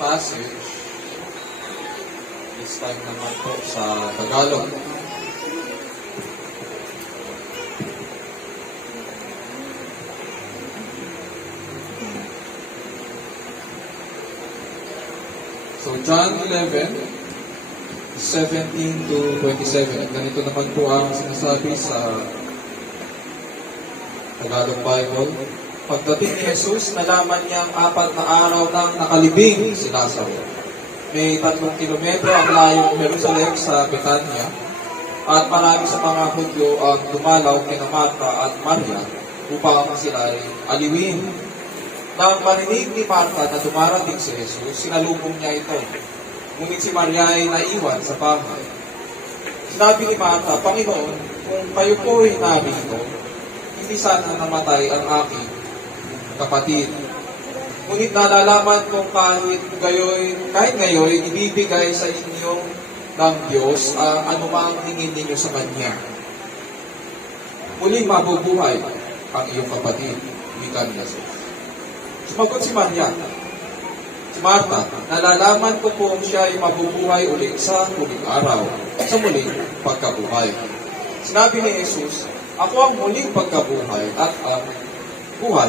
passage, this time naman po sa Tagalog. So, John 11, 17 to 27. At ganito naman po ang sinasabi sa Tagalog Bible. Pagdating ni Jesus, nalaman niya ang 4 na araw nang nakalibing si Lazaro. May 3 kilometro ang layong Jerusalem sa Betania, at marami sa mga Hudyo ang dumalaw kina Marta at Maria upang sila ay aliwin. Nang marinig ni Marta na dumarating si Jesus, sinalubong niya ito. Ngunit si Maria ay naiwan sa bahay. Sinabi ni Marta, Panginoon, kung kayo po'y narito, hindi sana namatay ang aking kapatid. Ngunit nalalaman kong kahit ngayon, ibibigay sa inyo ng Diyos anumang hingin ninyo sa Kanya. Muling mabubuhay ang iyong kapatid, wika ni Jesus. Sumagot si Maria, si Marta, nalalaman ko kung siya ay mabubuhay ulit sa huling araw, sa muling pagkabuhay. Sinabi ni Jesus, ako ang muling pagkabuhay at ang buhay.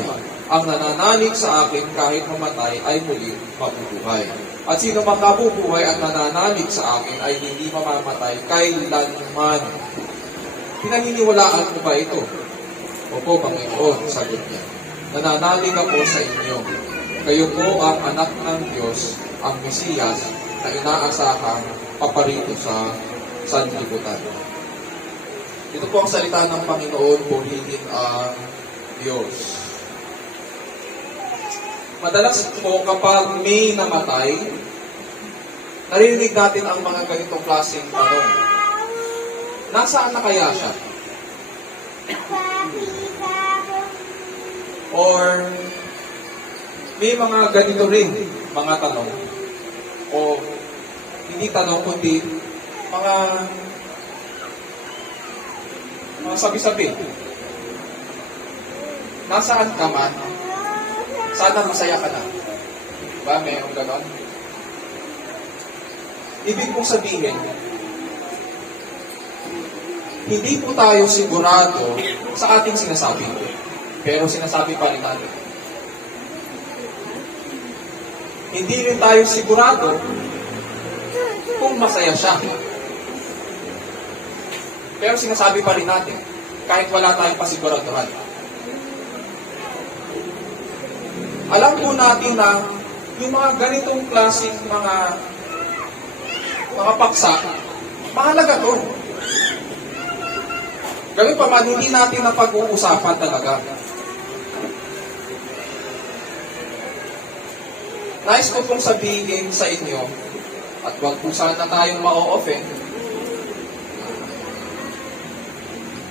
Ang nananalig sa akin kahit mamatay ay muling mabubuhay. At sino makabubuhay at nananalig sa akin ay hindi mamamatay kailanman. Pinaniniwalaan mo ba ito? Opo, Panginoon, sagot niya. Nananalig ako sa inyo. Kayo po ang anak ng Diyos, ang Mesiyas, na inaasahang paparito sa sanlibutan. Ito po ang salita ng Panginoon, purihin ang Diyos. Madalas po kapag may namatay, narinig natin ang mga ganitong klaseng tanong. Nasaan na kaya siya? Or may mga ganito rin, mga tanong. O hindi tanong, kundi mga sabi-sabi. Nasaan ka man? Sana masaya ka na. Diba? Mayroong ganon. Ibig kong sabihin, hindi po tayo sigurado sa ating sinasabi. Pero sinasabi pa rin natin. Hindi rin tayo sigurado kung masaya siya. Pero sinasabi pa rin natin, kahit wala tayong pasiguraduhan. Alam po natin na yung mga ganitong klaseng mga paksa, mahalaga to. Gawin pa man, hindi natin na pag-uusapan talaga. Nais ko pong sabihin sa inyo, at huwag po sana tayong ma-offend,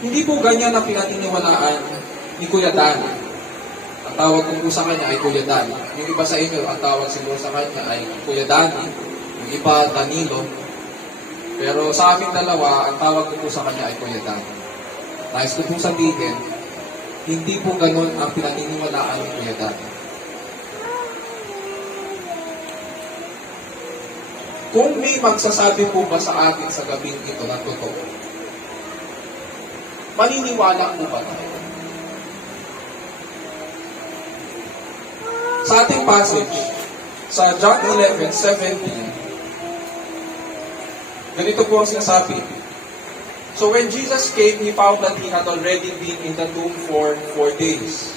hindi po ganyan ang pinaniniwalaan ni Kuya Dan. Ang tawag ko po sa kanya ay Kuya Dan. Yung iba sa inyo, ang tawag siguro sa kanya ay Kuya Dani. Yung iba, Danilo. Pero sa aming dalawa, ang tawag ko po sa kanya ay Kuya Dan. Nais ko pong sabihin, hindi po ganun ang pinaniniwalaan ni Kuya Dan. Kung may magsasabi po ba sa atin sa gabing ito na totoo, maniniwala po ba tayo? Sa ating passage, sa John 11:17, ganito po ang sinasabi. So when Jesus came, he found that he had already been in the tomb for 4 days.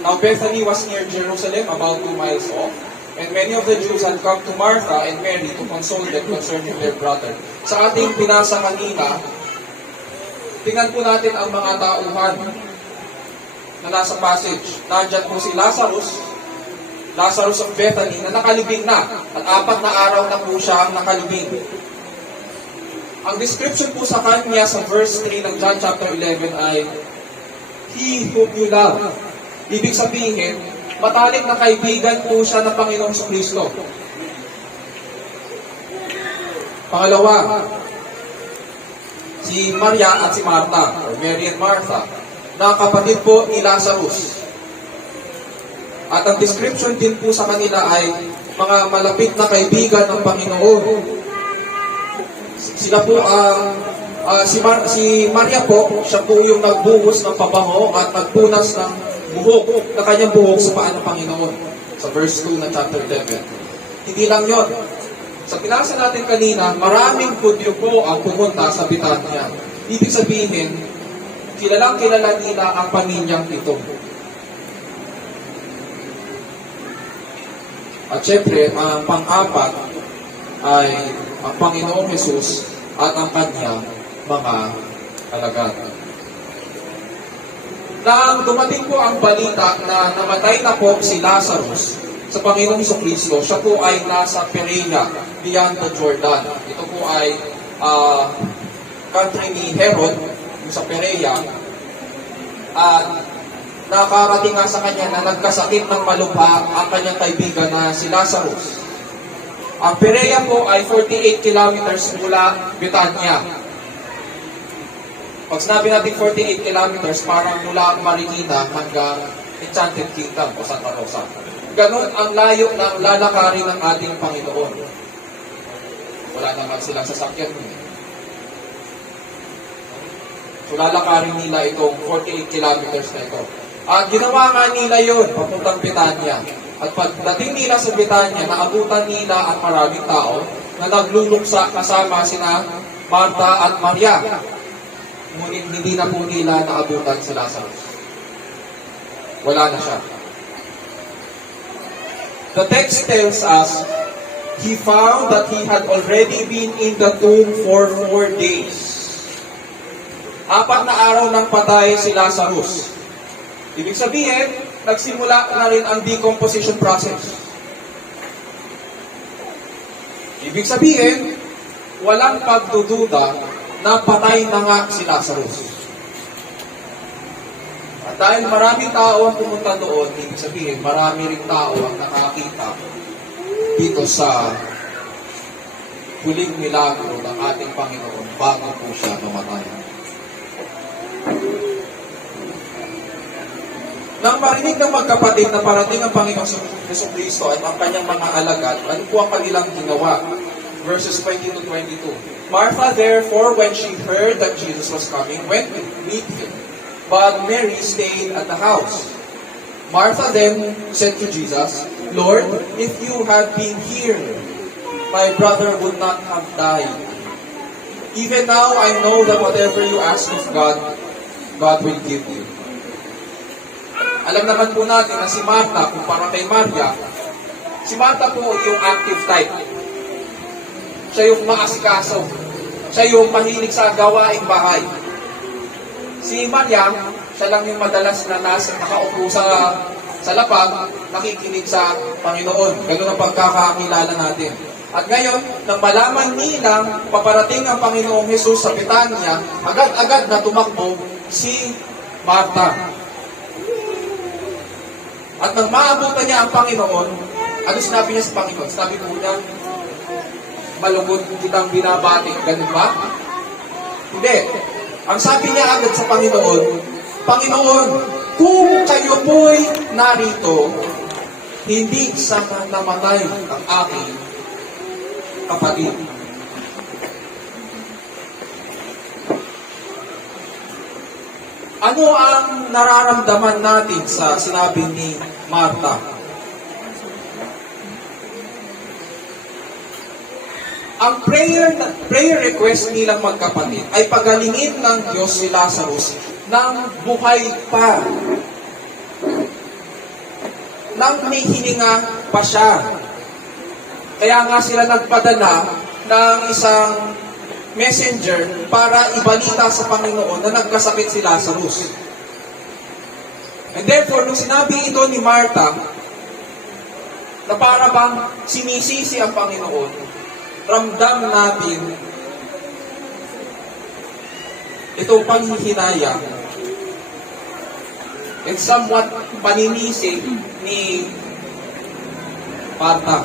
Now Bethany was near Jerusalem, about 2 miles off, and many of the Jews had come to Martha and Mary to console them concerning their brother. Sa ating binasa kanina, tingnan po natin ang mga tauhan na nasa passage. Nandyan po si Lazarus of Bethany na nakalibing na. At 4 na araw na po siya ang nakalibing. Ang description po sa kanya sa verse 3 ng John chapter 11 ay, He whom you love. Ibig sabihin, matalik na kaibigan po siya ng Panginoong Kristo. Pangalawa, si Maria at si Martha, or Mary and Martha, na kapatid po ni Lazarus. At ang description din po sa kanila ay mga malapit na kaibigan ng Panginoon. Sila po si Maria po, siya po yung nagbuhos ng pabango at nagpunas ng buhok, na kanyang buhok sa paa ng Panginoon. Sa verse 2 ng chapter 11. Hindi lang yon. Sa pinasa natin kanina, maraming Hudyo po ang pumunta sa Betania. Ibig sabihin, kilalang kilala nila ang pamilyang ito. At syempre, ang pang-apat ay ang Panginoong Hesus at ang kanyang mga alagad. Nang dumating po ang balita na namatay na po si Lazarus sa Panginoong Jesucristo, siya po ay nasa Perea, beyond the Jordan. Ito po ay country ni Herod, yung sa Perea. At nakarating nga sa kanya na nagkasakit ng malubha ang kanyang kaibigan na si Lazarus. Ang Perea po ay 48 kilometers mula Betania. Pag sinabi natin 48 kilometers, parang mula Marikina hanggang Enchanted Kingdom o Santa Rosa. Ganon ang layo ng lalakarin ng ating Panginoon. Wala naman silang sasakyan. So lalakarin nila itong 48 kilometers na ito. At ginawa nga nila yun, papuntang Betania. At pagdating nila sa Betania, naabutan nila ang maraming tao na nagluluksa kasama sina Marta at Maria. Ngunit hindi na po nila naabutan si Lazarus. Wala na siya. The text tells us, he found that he had already been in the tomb for 4 days. 4 na araw nang patay si Lazarus. Ibig sabihin, nagsimula na rin ang decomposition process. Ibig sabihin, walang pagdududa na patay na nga si Lazarus. At dahil maraming tao ang pumunta doon, ibig sabihin, marami ring tao ang nakakita dito sa huling milagro ng ating Panginoon bago po siya namatay. Nang marinig ng magkapatid na parating ang Panginoong Jesucristo at ang kanyang mga alagad, ano po ang kanilang ginawa? Verses 20 to 22. Martha therefore, when she heard that Jesus was coming, went to meet him. But Mary stayed at the house. Martha then said to Jesus, Lord, if you had been here, my brother would not have died. Even now I know that whatever you ask of God, God will give you. Alam naman po natin na si Martha, kumpara kay Maria, si Martha po yung active type. Siya yung maasikaso. Siya yung mahilig sa gawaing bahay. Si Maria, siya lang yung madalas na nakaupo sa lapag, nakikinig sa Panginoon. Ganun ang pagkakakilala natin. At ngayon, nang malaman nilang paparating ang Panginoong Hesus sa Betania, agad-agad na tumakbo si Martha. At nang maabutan niya ang Panginoon, ano sinabi niya sa Panginoon? Sabi po niya, malugod kitang binabati. Ganun ba? Hindi. Ang sabi niya agad sa Panginoon, Panginoon, kung kayo po'y narito, hindi sana namatay ang aking kapatid. Ano ang nararamdaman natin sa sinabi ni Martha? Ang prayer request nilang magkapatid ay pagalingin ng Diyos si Lazarus ng buhay pa. Nang may hininga pa siya. Kaya nga sila nagpadala ng isang messenger para ibalita sa Panginoon na nagkasakit si Lazarus. And therefore, nung sinabi ito ni Martha, na para bang sinisisi ang Panginoon, ramdam natin itong panghihinayang and somewhat paninisi ni Martha.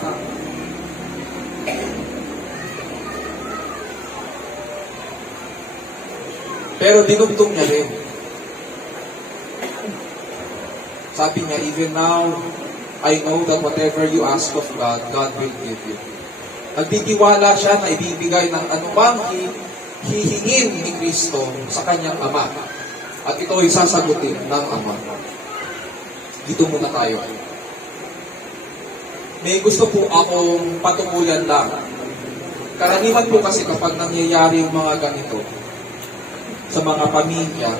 Pero dinugtong niya rin. Sabi niya, even now, I know that whatever you ask of God, God will give you. Nagtitiwala siya na ibibigay ng anumang hihingin ni Kristo sa kanyang Ama. At ito ay sasagutin ng Ama. Dito muna tayo. May gusto po akong patukuyan lang. Karaniwan po kasi kapag nangyayari yung mga ganito sa mga pamilya,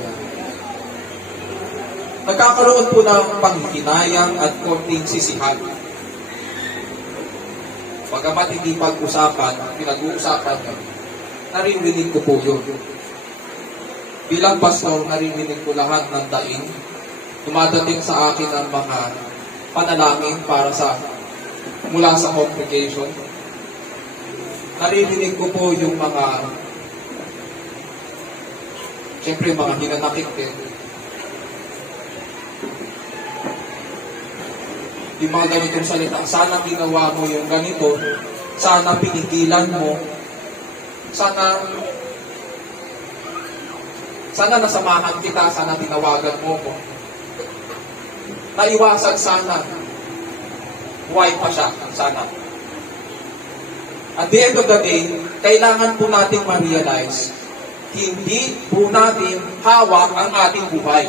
nagkakaroon po ng panghihinayang at konting sisihan. Pagamat hindi pag-usapan, pinag-uusapan nyo, naririnig ko po yun. Bilang pastor, naririnig ko lahat ng daing. Dumadating sa akin ang mga panalangin para mula sa congregation. Naririnig ko po yung siyempre mga hinanakit din. Yung mga ganitong salita, sana ginawa mo yung ganito, sana pinigilan mo, sana nasamahan kita, sana tinawagan mo ko. Naiwasan sana. Buhay pa siya, sana. At the end of the day, kailangan po natin ma-realize, hindi po natin hawak ang ating buhay.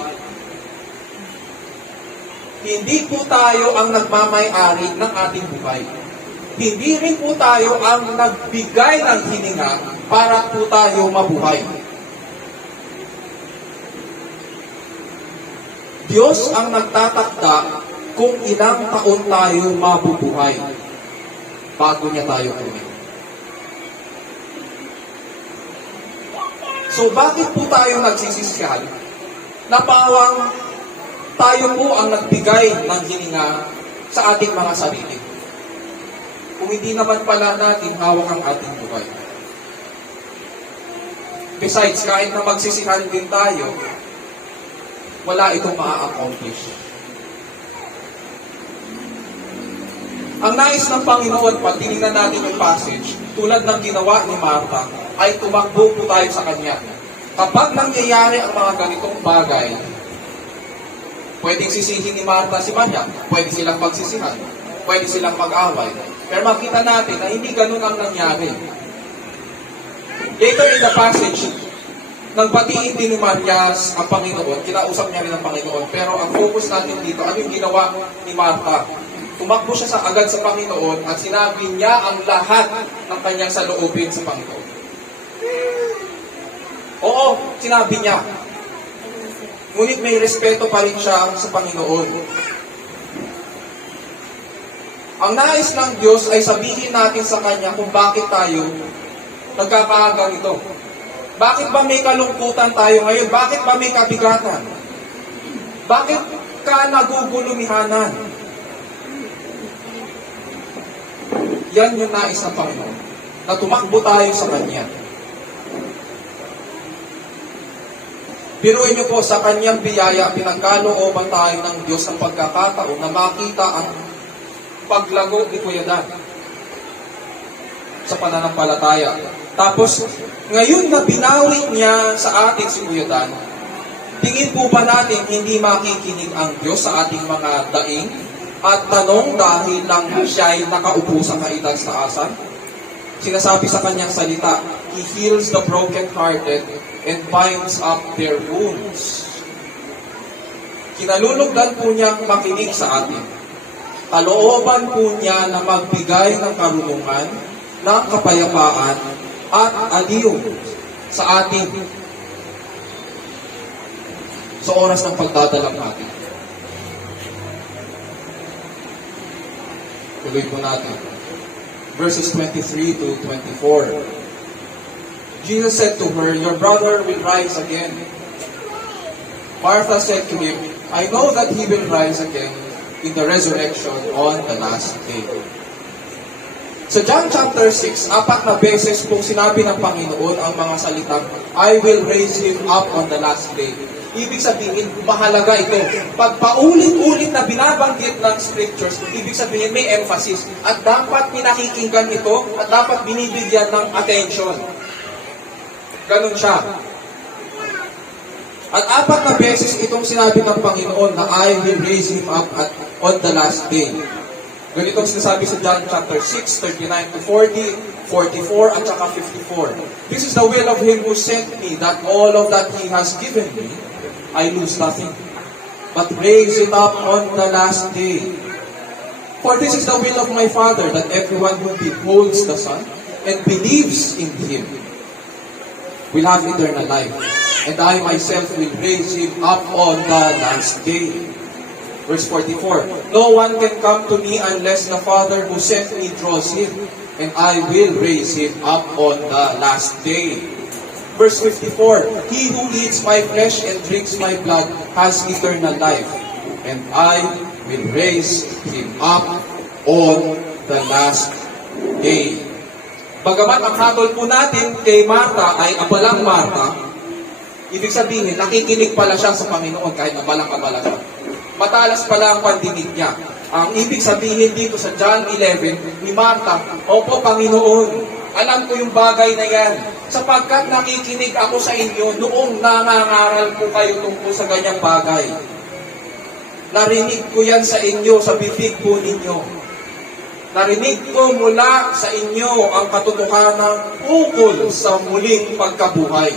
Hindi po tayo ang nagmamay-ari ng ating buhay. Hindi rin po tayo ang nagbigay ng hininga para po tayo mabuhay. Diyos ang nagtatakda kung ilang taon tayo mabubuhay bago niya tayo kunin. So bakit po tayo nagsisisihan na pawang tayo po ang nagbigay ng hininga sa ating mga sarili? Kung hindi naman pala natin hawak ang ating buhay. Besides, kahit na magsisihan din tayo, wala itong maa-accomplish. Ang nais ng Panginoon, pag tinignan natin yung passage, tulad ng ginawa ni Martha, ay tumakbo po tayo sa Kanya. Kapag nangyayari ang mga ganitong bagay, pwedeng sisihin ni Martha si Maria, pwede silang pagsisihan, pwede silang mag-away. Pero makita natin na hindi ganun ang nangyari. Later in the passage, nang batiin din ni Maria ang Panginoon, kinausap niya rin ang Panginoon, pero ang focus natin dito, ano yung ginawa ni Martha? Tumakbo siya agad sa Panginoon at sinabi niya ang lahat ng kanyang saloobin sa Panginoon. Oo, sinabi niya. Ngunit may respeto pa rin siya sa Panginoon. Ang nais ng Diyos ay sabihin natin sa Kanya kung bakit tayo nagkakaganito. Bakit ba may kalungkutan tayo ngayon? Bakit ba may kabigatan? Bakit ka nagugulumihanan? Yan yung nais ng Panginoon, na tumakbo tayo sa Kanya. Biruin niyo po, sa Kanyang biyaya, pinagkalooban tayo ng Diyos ng pagkakataon na makita ang paglago ni Kuya Dan sa pananampalataya. Tapos, ngayon na binawi niya sa atin si Kuya Dan, tingin po ba natin hindi makikinig ang Diyos sa ating mga daing at tanong dahil lang siya ay nakaupo sa kaitagtaasan? Sinasabi sa Kanyang salita, He heals the broken-hearted and binds up their wounds. Kinalulugdan po niyang makinig sa atin. Kalooban po niya na magbigay ng karunungan, ng kapayapaan, at aliw sa atin sa oras ng pagdadalang natin. Tuloy po natin. Verses 23 to 24. Jesus said to her, "Your brother will rise again." Martha said to him, "I know that he will rise again in the resurrection on the last day." Sa John chapter 6, 4 na beses pong sinabi ng Panginoon ang mga salitang, "I will raise him up on the last day." Ibig sabihin, mahalaga ito. Pag paulit-ulit na binabanggit ng scriptures, ibig sabihin may emphasis. At dapat pinakikinggan ito at dapat binibigyan ng attention. Ganun siya. At 4 na beses itong sinabi ng Panginoon na I will raise him up at on the last day. Ganito ang sinasabi sa John chapter 6, 39 to 40, 44, at saka 54. This is the will of Him who sent me, that all of that He has given me, I lose nothing, but raise it up on the last day. For this is the will of my Father, that everyone who beholds the Son and believes in Him will have eternal life, and I myself will raise him up on the last day. Verse 44, no one can come to me unless the Father who sent me draws him, and I will raise him up on the last day. Verse 54, he who eats my flesh and drinks my blood has eternal life, and I will raise him up on the last day. Bagamat ang hatol po natin kay Marta ay abalang Marta, ibig sabihin, nakikinig pala siya sa Panginoon kahit abalang-abala siya. Matalas pala ang pandinig niya. Ang ibig sabihin dito sa John 11 ni Marta, opo Panginoon, alam ko yung bagay na yan, sapagkat nakikinig ako sa inyo noong nangangaral ko kayo tungkol sa ganyang bagay. Narinig ko yan sa inyo, sa bibig po ninyo. Narinig ko mula sa inyo ang katotohanan ukol sa muling pagkabuhay.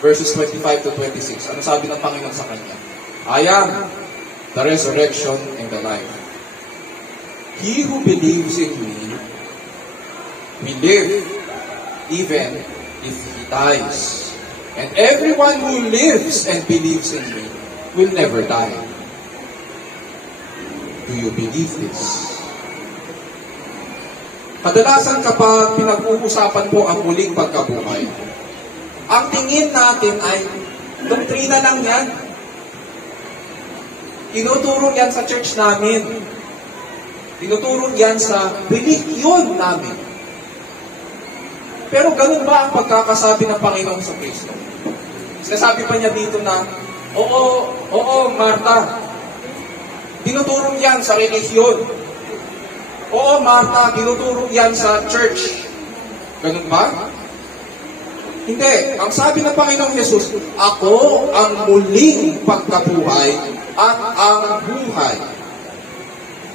Verses 25 to 26. Ano sabi ng Panginoon sa kanya? I am the resurrection and the life. He who believes in me will live even if he dies. And everyone who lives and believes in me will never die. Do you believe this? Kadalasan kapag pinag-uusapan po ang muling pagkabuhay, ang tingin natin ay, doktrina lang yan. Tinuturo yan sa church namin. Tinuturo yan sa relihiyon namin. Pero ganun ba ang pagkakasabi ng Panginoong sa Kristo? Sinasabi pa niya dito na, Oo, Marta. Tinuturo yan sa relihiyon. Oo, Marta, tinuturo yan sa church. Ganun ba? Hindi. Ang sabi ng Panginoong Jesus, ako ang muling pagkabuhay at ang buhay.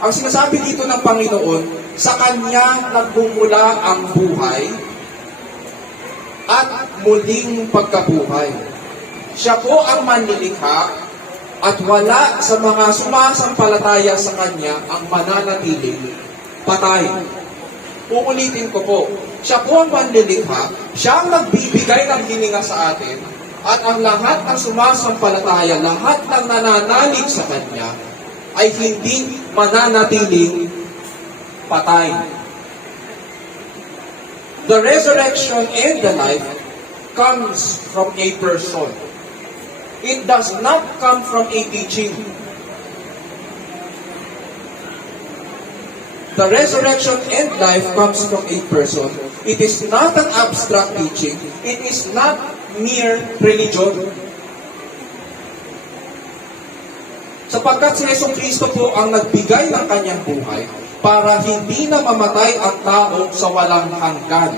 Ang sinasabi dito ng Panginoon, sa Kanya nagmumula ang buhay at muling pagkabuhay. Siya po ang manlilikha at wala sa mga sumasampalataya sa Kanya ang mananatiling patay. Uulitin ko po, siya po ang manlilikha, siya ang nagbibigay ng hininga sa atin, at ang lahat ng sumasampalataya, lahat ng nananalig sa Kanya, ay hindi mananatiling patay. The resurrection and the life comes from a person. It does not come from a teaching. The resurrection and life comes from a person. It is not an abstract teaching. It is not mere religion. Sapagkat si Yesu Kristo po ang nagbigay ng kanyang buhay para hindi na mamatay ang tao sa walang hanggan.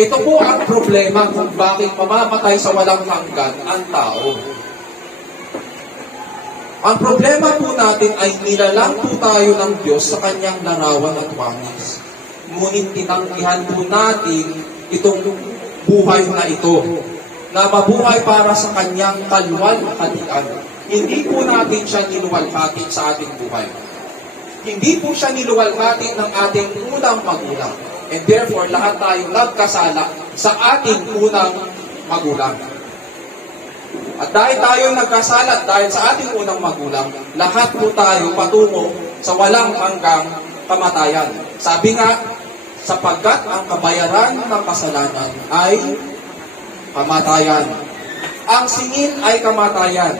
Ito po ang problema kung bakit mamamatay sa walang hanggan ang tao. Ang problema po natin ay nilalang po tayo ng Diyos sa kanyang larawan at wangis. Ngunit tinanggihan po natin itong buhay na ito, na mabuhay para sa kanyang kalwalhatian. Hindi po natin siya niluwalhati sa ating buhay. Hindi po siya niluwalhati ng ating unang magulang. And therefore, lahat tayo nagkasala sa ating unang magulang. At dahil tayo nagkasala, dahil sa ating unang magulang, lahat po tayo patungo sa walang hanggang kamatayan. Sabi nga, sapagkat ang kabayaran ng kasalanan ay kamatayan. Ang singil ay kamatayan.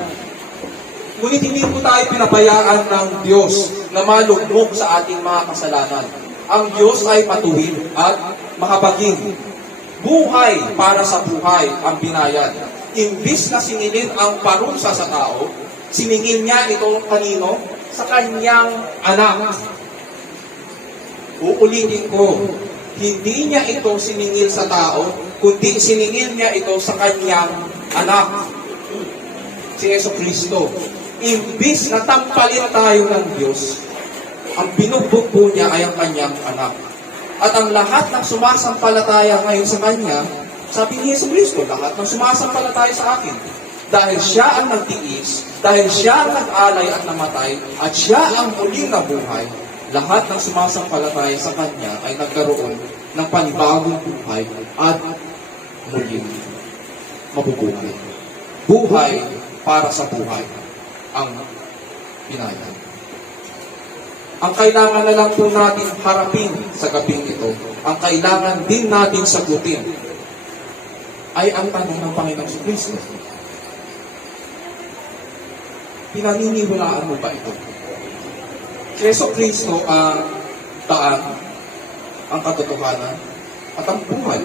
Ngunit hindi po tayo pinabayaan ng Diyos na malugmok sa ating mga kasalanan. Ang Diyos ay matuwid at makabagin. Buhay para sa buhay ang binayad. Imbis na singilin ang parusa sa tao, siningil niya ito kanino? Sa kanyang anak. Uulitin ko, hindi niya ito siningil sa tao, kundi siningil niya ito sa kanyang anak. si Yeso Kristo. Imbis na tampalin tayo ng Diyos, ang binugbog po niya ay ang kanyang anak. At ang lahat ng sumasampalataya ngayon sa kanya, sabi ni Yeso Kristo, lahat ng sumasampalataya sa akin. Dahil siya ang nagtiis, dahil siya ang nag-alay at namatay, at siya ang muling nabuhay, lahat ng sumasampalataya sa kanya ay nagkaroon ng panibagong buhay at muling mabubuhay. Buhay para sa buhay ang binayad. Ang kailangan na lang po natin harapin sa gabing ito, ang kailangan din natin sagutin, ay ang tanong ng Panginoong Kristo. Pinaniniwalaan mo ba ito? Si Yeso Kristo ang daan, ang katotohanan, at ang buhay.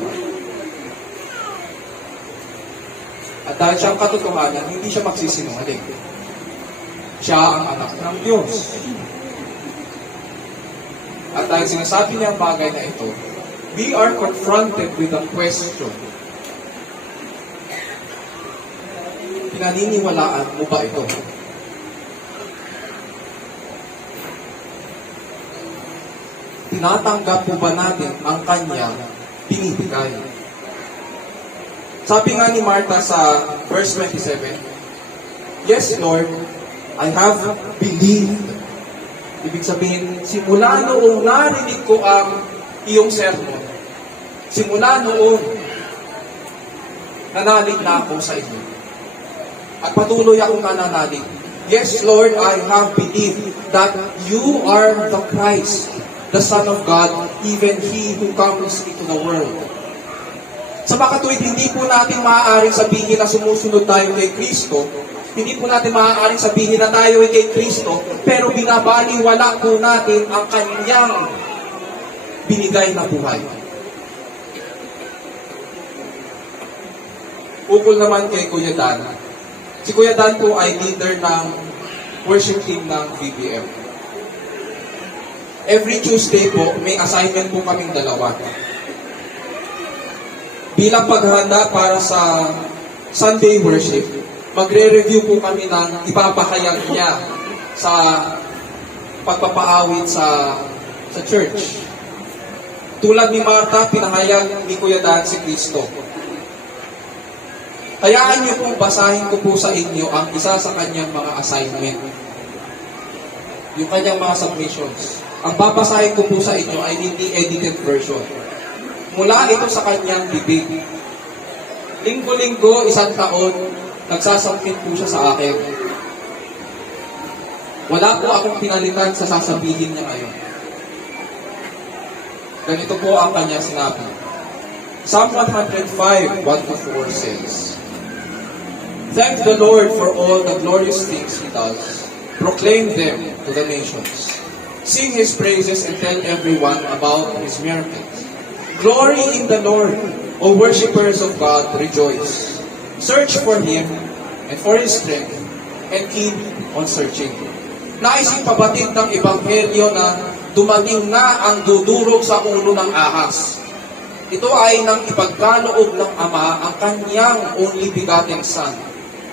At dahil siya ang katotohanan, hindi siya magsisinungaling. Siya ang anak ng Diyos. At dahil sinasabi niya ang bagay na ito, we are confronted with a question. Pinaniniwalaan mo ba ito? Tinatanggap po ba natin ang kanyang binibigay? Sabi nga ni Martha sa verse 27, "Yes, Lord, I have believed." Ibig sabihin, simula noong narinig ko ang iyong sermon, simula noon, nanalig na ako sa inyo. At patuloy akong nananalig. Yes, Lord, I have believed that you are the Christ, the Son of God, even He who comes into the world. Sa makatuwid, hindi po natin maaaring sabihin na sumusunod tayo kay Kristo. Hindi po natin maaaring sabihin na tayo ay kay Kristo, pero binabaliwala po natin ang kanyang binigay na buhay. Ukol naman kay Kuya Dan. Si Kuya Dan po ay leader ng worship team ng BBM. Every Tuesday po, may assignment po kaming dalawa. Bilang paghahanda para sa Sunday worship, magre-review po kami ng ipapahayag niya sa pagpapaawit sa church. Tulad ni Martha, pinahayag ni Kuya Dan si Kristo. Hayaan niyo pong basahin ko po sa inyo ang isa sa kanyang mga assignment. Yung kanyang mga submissions. Ang babasahin ko po sa inyo ay hindi edited version. Mula ito sa kanyang bibig. Linggo-linggo, isang taon, nagsasambit po siya sa akin. Wala po akong pinalitan sa sasabihin niya ngayon. Ganito po ang kanya sinabi. Psalm 105, 1-4 says, "Thank the Lord for all the glorious things He does. Proclaim them to the nations. Sing His praises and tell everyone about His miracles. Glory in the Lord, O worshippers of God, rejoice. Search for Him and for His strength, and keep on searching." Nais ipabatid ng Ebanghelyo na dumating na ang dudurog sa ulo ng ahas. Ito ay nang ipagkaloob ng Ama ang kanyang only begotten Son.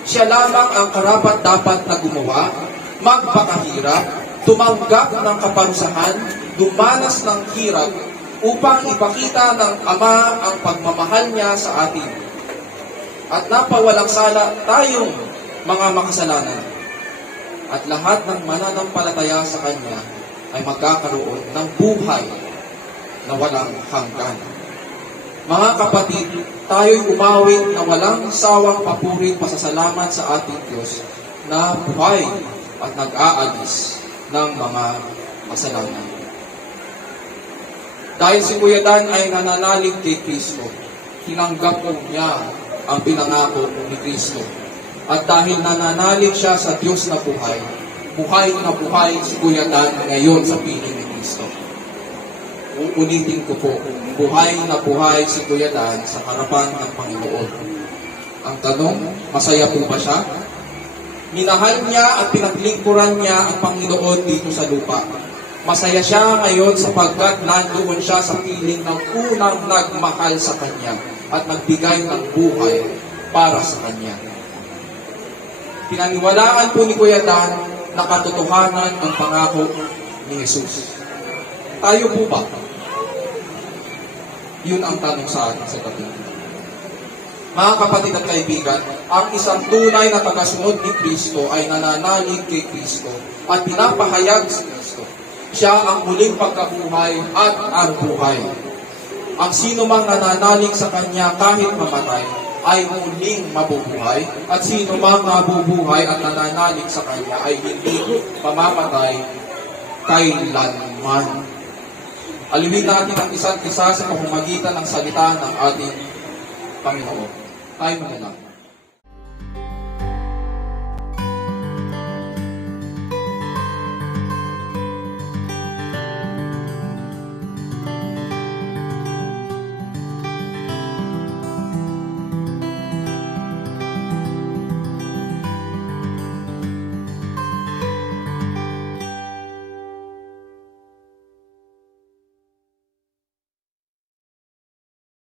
Siya lamang ang karapat-dapat na gumawa, magpakahirap, tumanggap ng kaparusahan, dumanas ng hirap, upang ipakita ng Ama ang pagmamahal niya sa atin. At napawalang sala tayong mga makasalanan. At lahat ng mananampalataya sa Kanya ay magkakaroon ng buhay na walang hanggan. Mga kapatid, tayo'y umawit na walang sawang papurit pasasalamat sa ating Diyos na buhay at nag-aalis ng mga kasalanan. Dahil si Kuya Dan ay nananalig kay Kristo, tinanggap po niya ang pinangako ni Kristo. At dahil nananalig siya sa Diyos na buhay, buhay na buhay si Kuya Dan ngayon sa piling ni Kristo. Uulitin ko po, buhay na buhay si Kuya Dan sa harapan ng Panginoon. Ang tanong, masaya po ba siya? Minahal niya at pinaglingkuran niya ang Panginoon dito sa lupa. Masaya siya ngayon sapagkat nandoon siya sa piling ng unang nagmahal sa Kanya at nagbigay ng buhay para sa Kanya. Pinaniwalaan po ni Kuya Dan na katotohanan ang pangako ni Jesus. Tayo po ba? Yun ang tanong sa atin sa gabi. Mga kapatid at kaibigan, ang isang tunay na tagasunod ni Kristo ay nananalig kay Kristo at pinapahayag si Kristo. Siya ang muling pagkabuhay at ang buhay. Ang sino mang nananalig sa Kanya kahit mamatay ay muling mabubuhay, at sino mang mabubuhay at nananalig sa Kanya ay hindi mamamatay kailanman. Alimin natin ang isa't isa sa pamamagitan ng salita ng ating Panginoon. Tayo muna lang.